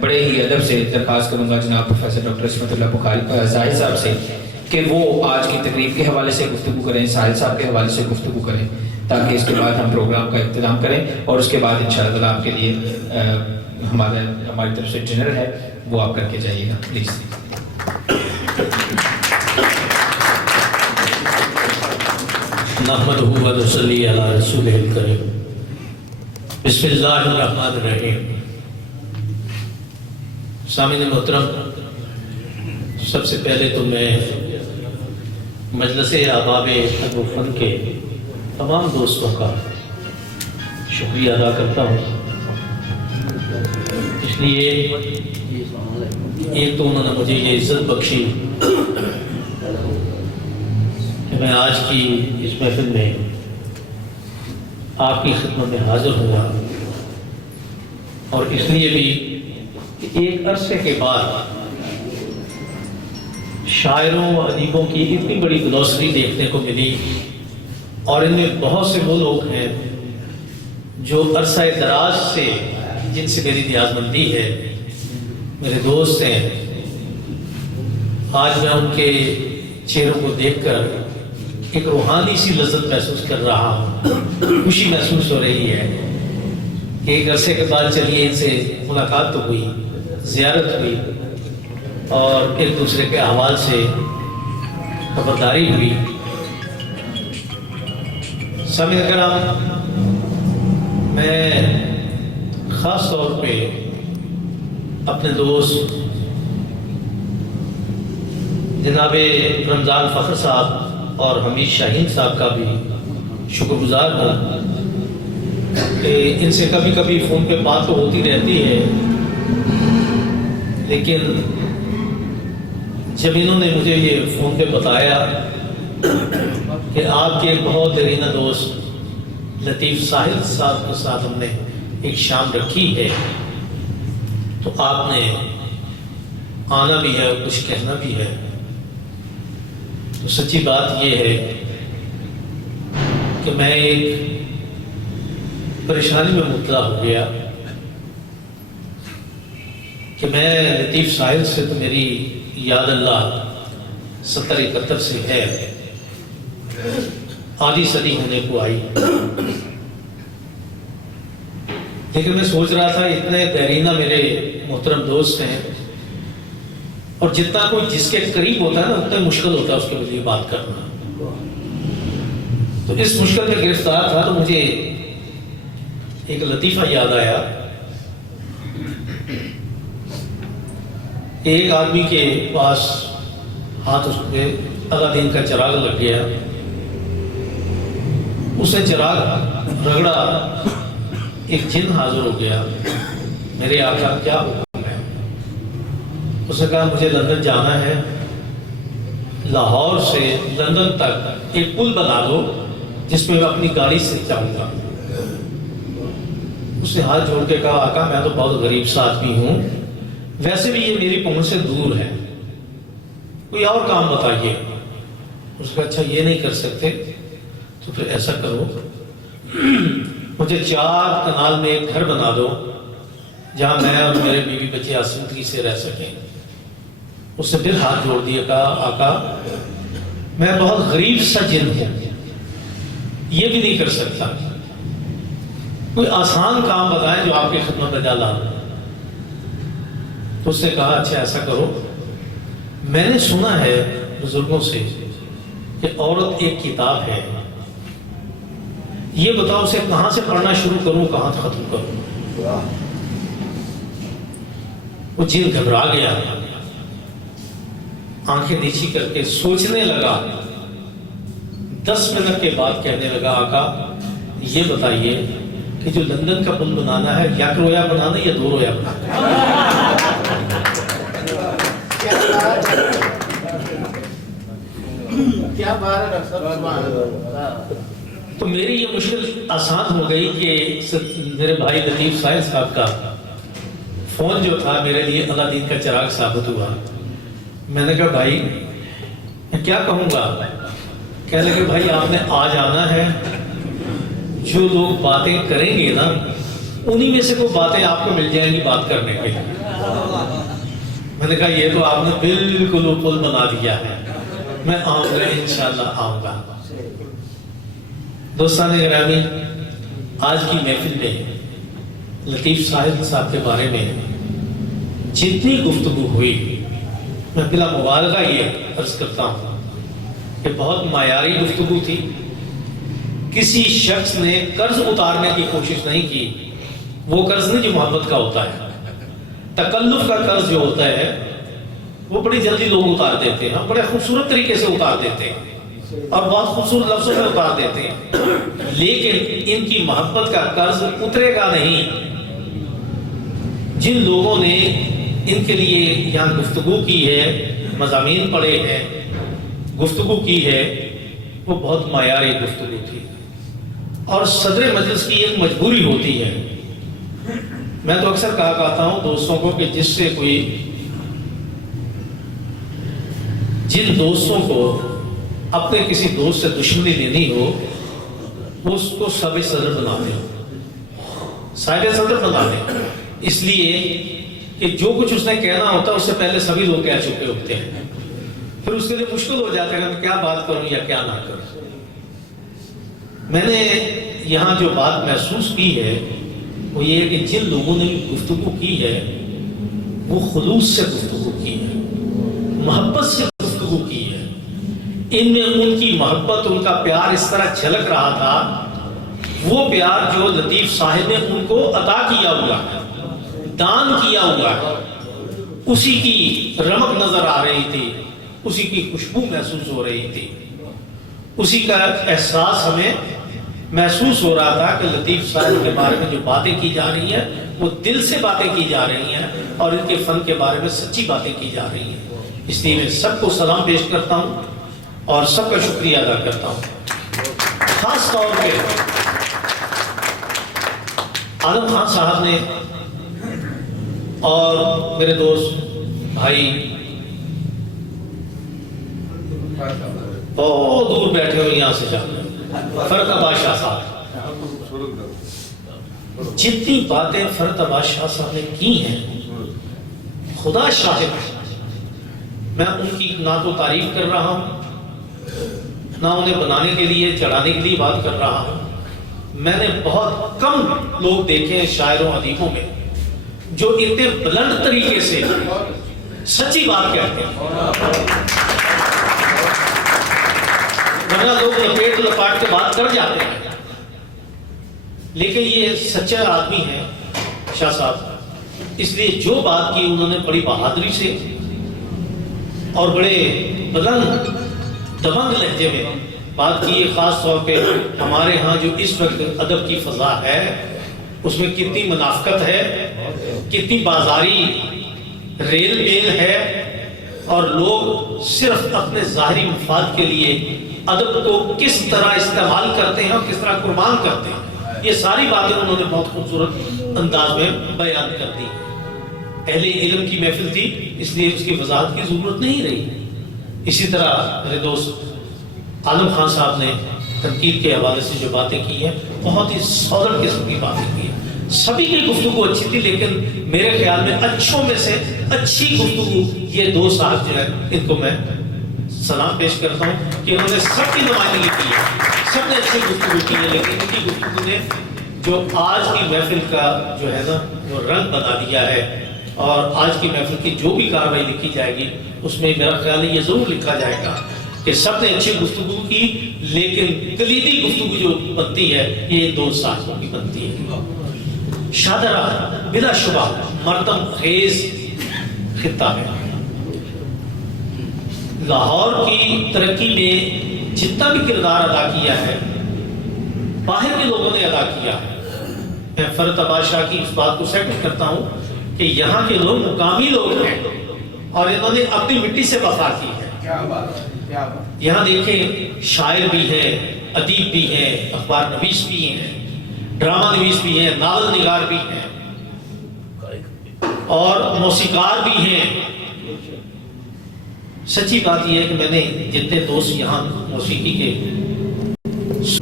بڑے ہی ادب سے درخواست کروں گا جناب پروفیسر ڈاکٹر عصمت اللہ بخاری زاہد صاحب سے کہ وہ آج کی تقریب کے حوالے سے گفتگو کریں، ساحل صاحب کے حوالے سے گفتگو کریں، تاکہ اس کے بعد ہم پروگرام کا اختتام کریں اور اس کے بعد انشاءاللہ آپ کے لیے ہماری طرف سے ڈنر ہے وہ آپ کر کے جائیے گا پلیز۔ نحمدہ و نصلی علی رسولہ الکریم۔ بسم اللہ الرحمن الرحیم۔ سامعین محترم، سب سے پہلے تو میں مجلس احباب ادب و فن کے تمام دوستوں کا شکریہ ادا کرتا ہوں، اس لیے ایک تو انہوں نے مجھے یہ عزت بخشی کہ میں آج کی اس محفل میں آپ کی خدمت میں حاضر ہوا، اور اس لیے بھی کہ ایک عرصے کے بعد شاعروں و ادیبوں کی اتنی بڑی گلوسری دیکھنے کو ملی، اور ان میں بہت سے وہ لوگ ہیں جو عرصہ دراز سے جن سے میری نیازمندی ہے، میرے دوست ہیں۔ آج میں ان کے چہروں کو دیکھ کر ایک روحانی سی لذت محسوس کر رہا ہوں، خوشی محسوس ہو رہی ہے کہ ایک عرصے کے بعد چلیے ان سے ملاقات تو ہوئی، زیارت ہوئی، اور ایک دوسرے کے احوال سے خبرداری ہوئی۔ سامعین کرام، میں خاص طور پہ اپنے دوست جناب رمضان فخر صاحب اور حمید شاہین صاحب کا بھی شکر گزار ہوں کہ ان سے کبھی کبھی فون پہ بات تو ہوتی رہتی ہے، لیکن جب انہوں نے مجھے یہ فون پہ بتایا کہ آپ کے بہت دیرینہ دوست لطیف ساحل صاحب کے ساتھ ہم نے ایک شام رکھی ہے، تو آپ نے آنا بھی ہے اور کچھ کہنا بھی ہے، تو سچی بات یہ ہے کہ میں ایک پریشانی میں مبتلا ہو گیا کہ میں لطیف ساحل سے تو میری یاد اللہ 70-71 سے ہے، آدھی صدی ہونے کو آئی، لیکن میں سوچ رہا تھا اتنے دیرینہ میرے محترم دوست ہیں، اور جتنا کوئی جس کے قریب ہوتا ہے نا اتنا مشکل ہوتا ہے اس کے لیے بات کرنا، تو اس مشکل میں گرفتار تھا تو مجھے ایک لطیفہ یاد آیا۔ ایک آدمی کے پاس ہاتھ اس پہ اللہ دین کا چراغ لگ گیا، اس نے چراغ رگڑا، ایک جن حاضر ہو گیا، میرے آقا کیا حکم ہے؟ اس نے کہا مجھے لندن جانا ہے، لاہور سے لندن تک ایک پل بنا دو جس پہ میں اپنی گاڑی سے جاؤں گا۔ اس نے ہاتھ جوڑ کے کہا آقا میں تو بہت غریب سا آدمی ہوں، ویسے بھی یہ میری پہنچ سے دور ہے، کوئی اور کام بتائیے۔ اس نے کہا اچھا یہ نہیں کر سکتے تو پھر ایسا کرو مجھے 4 کنال میں ایک گھر بنا دو جہاں میں اور میرے بیوی بچے آسودگی سے رہ سکیں۔ اس نے پھر ہاتھ جوڑ دیا، کہا آقا میں بہت غریب سا جن ہوں، یہ بھی نہیں کر سکتا، کوئی آسان کام بتائیں جو آپ کی خدمت میں ڈالا۔ تو اس نے کہا اچھا ایسا کرو، میں نے سنا ہے بزرگوں سے کہ عورت ایک کتاب ہے، یہ بتاؤ اسے کہاں سے پڑھنا شروع کروں کہاں سے ختم کروں؟ وہ جن گھبرا گیا، آنکھیں نیچی کر کے سوچنے لگا، 10 منٹ کے بعد کہنے لگا آقا یہ بتائیے کہ جو لندن کا پل بنانا ہے یک رویا بنانا یا 2 رویا بنانا؟ کیا بات ہے، تو میری یہ مشکل آسان ہو گئی کہ میرے بھائی لطیف ساحل صاحب کا فون جو تھا میرے لیے اللہ دین کا چراغ ثابت ہوا۔ میں نے کہا بھائی میں کیا کہوں گا؟ کہنے لگے بھائی آپ نے آج آنا ہے، جو لوگ باتیں کریں گے نا انہی میں سے کوئی باتیں آپ کو مل جائیں گی بات کرنے کے۔ میں نے کہا یہ تو آپ نے بالکل اوپل بنا دیا ہے، میں آؤں گا انشاءاللہ آؤں گا۔ دوستان گرامی، آج کی محفل میں لطیف ساحل صاحب کے بارے میں جتنی گفتگو ہوئی، میں بلا مبالغہ یہ عرض کرتا ہوں کہ بہت معیاری گفتگو تھی۔ کسی شخص نے قرض اتارنے کی کوشش نہیں کی، وہ قرض نہیں جو محبت کا ہوتا ہے۔ تکلف کا قرض جو ہوتا ہے وہ بڑی جلدی لوگ اتار دیتے ہیں، بڑے خوبصورت طریقے سے اتار دیتے ہیں اور بہت خوبصورت لفظوں میں اتار دیتے ہیں، لیکن ان کی محبت کا قرض اترے گا نہیں۔ جن لوگوں نے ان کے لیے یہاں گفتگو کی ہے، مضامین پڑھے ہیں، گفتگو کی ہے، وہ بہت معیاری گفتگو تھی اور صدر مجلس کی ایک مجبوری ہوتی ہے۔ میں تو اکثر کہا کرتا ہوں دوستوں کو کہ جن دوستوں کو اپنے کسی دوست سے دشمنی لینی ہو، وہ اس کو صاحب صدر بنا دیں، صاحب صدر بنا دیں، اس لیے کہ جو کچھ اس نے کہنا ہوتا ہے اس سے پہلے سبھی لوگ کہہ چکے ہوتے ہیں، پھر اس کے لیے مشکل ہو جاتا ہے کہ کیا بات کروں یا کیا نہ کروں۔ میں نے یہاں جو بات محسوس کی ہے وہ یہ ہے کہ جن لوگوں نے گفتگو کی ہے وہ خلوص سے گفتگو کی ہے، محبت سے گفتگو کی ہے۔ ان میں ان کی محبت، ان کا پیار اس طرح جھلک رہا تھا، وہ پیار جو لطیف صاحب نے ان کو عطا کیا ہوا ہے، دان کیا ہوا ہے، اسی کی رمق نظر آ رہی تھی، اسی کی خوشبو محسوس ہو رہی تھی، اسی کا احساس ہمیں محسوس ہو رہا تھا کہ لطیف صاحب کے بارے میں جو باتیں کی جا رہی ہیں وہ دل سے باتیں کی جا رہی ہیں اور ان کے فن کے بارے میں سچی باتیں کی جا رہی ہیں۔ اس لیے میں سب کو سلام پیش کرتا ہوں اور سب کا شکریہ ادا کرتا ہوں۔ خاص طور پہ عالم خان صاحب نے اور میرے دوست بھائی بہت دور بیٹھے ہوئے یہاں سے جاتے فرقہ بادشاہ صاحب، جتنی باتیں فرقہ بادشاہ صاحب نے کی ہیں، خدا شاہد میں ان کی نہ تو تعریف کر رہا ہوں، نہ انہیں بنانے کے لیے چڑھانے کے لیے بات کر رہا ہوں۔ میں نے بہت کم لوگ دیکھے ہیں شاعروں ادیبوں میں جو اتنے بلند طریقے سے سچی بات کہتے ہیں، ورنہ لوگ لپیٹ لپاٹ کے بات کر جاتے ہیں، لیکن یہ سچا آدمی ہے شاہ صاحب، اس لیے جو بات کی انہوں نے بڑی بہادری سے اور بڑے بلند دبنگ لہجے میں بات کی ہے۔ خاص طور پہ ہمارے ہاں جو اس وقت ادب کی فضا ہے اس میں کتنی منافقت ہے، کتنی بازاری ریل میل ہے اور لوگ صرف اپنے ظاہری مفاد کے لیے ادب کو کس طرح استعمال کرتے ہیں اور کس طرح قربان کرتے ہیں، یہ ساری باتیں انہوں نے بہت خوبصورت انداز میں بیان کر دی۔ اہل علم کی محفل تھی اس لیے اس کی وضاحت کی ضرورت نہیں رہی۔ اسی طرح میرے دوست عالم خان صاحب نے تنقید کے حوالے سے جو باتیں کی ہیں بہت ہی سادہ قسم کی باتیں کی ہیں، سبھی کی گفتگو اچھی تھی، لیکن میرے خیال میں اچھوں میں سے اچھی گفتگو یہ دو صاحب جو ہے ان کو میں سلام پیش کرتا ہوں کہ انہوں نے سب کی نمائندگی کی ہے، سب نے اچھی گفتگو کی ہے، لیکن ان کی گفتگو نے جو آج کی محفل کا جو ہے نا وہ رنگ بنا دیا ہے، اور آج کی محفل کی جو بھی کارروائی لکھی جائے گی اس میں میرا خیال ہے یہ ضرور لکھا جائے گا کہ سب نے اچھی گفتگو کی، لیکن کلیدی گفتگو جو بنتی ہے یہ دو صاحبوں کی بنتی ہے۔ شاہدرہ بلا شبہ مردم خیز خطہ ہے، لاہور کی ترقی میں جتنا بھی کردار ادا کیا ہے باہر کے لوگوں نے ادا کیا ہے۔ میں فرت بادشاہ کی اس بات کو سیکنڈ کرتا ہوں کہ یہاں کے لوگ مقامی لوگ ہیں اور انہوں نے اپنی مٹی سے وفا کی ہے۔ کیا بات ہے، کیا بات۔ یہاں دیکھیں شاعر بھی ہیں، ادیب بھی ہیں، اخبار نویس بھی ہیں، ڈرامہ نویس بھی ہیں، ناول نگار بھی ہیں اور موسیقار بھی ہیں۔ سچی بات یہ ہے کہ میں نے جتنے دوست یہاں موسیقی کے،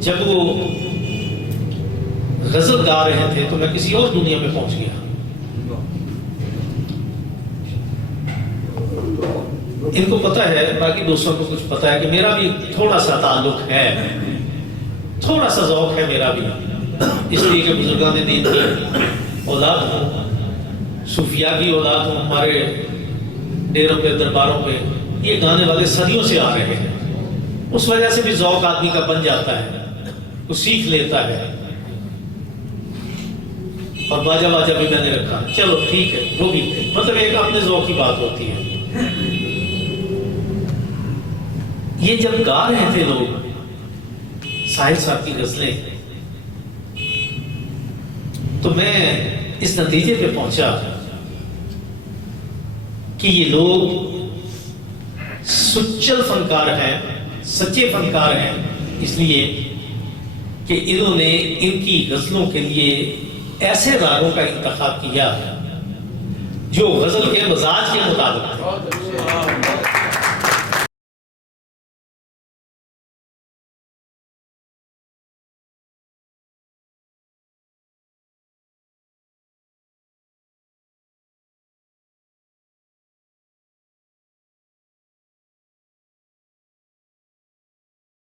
جب وہ غزل گا رہے تھے تو میں کسی اور دنیا میں پہنچ گیا۔ ان کو پتہ ہے، باقی دوستوں کو کچھ پتہ ہے کہ میرا بھی تھوڑا سا تعلق ہے، تھوڑا سا ذوق ہے میرا بھی، اس لیے کہ بزرگان دین کی اولاد ہوں، صوفیاء کی اولاد ہوں، ہمارے ڈیروں پہ درباروں پہ یہ گانے والے صدیوں سے آ رہے ہیں، اس وجہ سے بھی ذوق آدمی کا بن جاتا ہے، وہ سیکھ لیتا ہے۔ اور باجا باجا بھی میں نے رکھا، چلو ٹھیک ہے، وہ بھی مطلب ایک اپنے ذوق کی بات ہوتی ہے۔ یہ جب گا رہے تھے لوگ ساحل صاحب کی غزلیں، تو میں اس نتیجے پہ پہنچا کہ یہ لوگ سچل فنکار ہیں، سچے فنکار ہیں، اس لیے کہ انہوں نے ان کی غزلوں کے لیے ایسے راگوں کا انتخاب کیا جو غزل کے مزاج کے مطابق ہے۔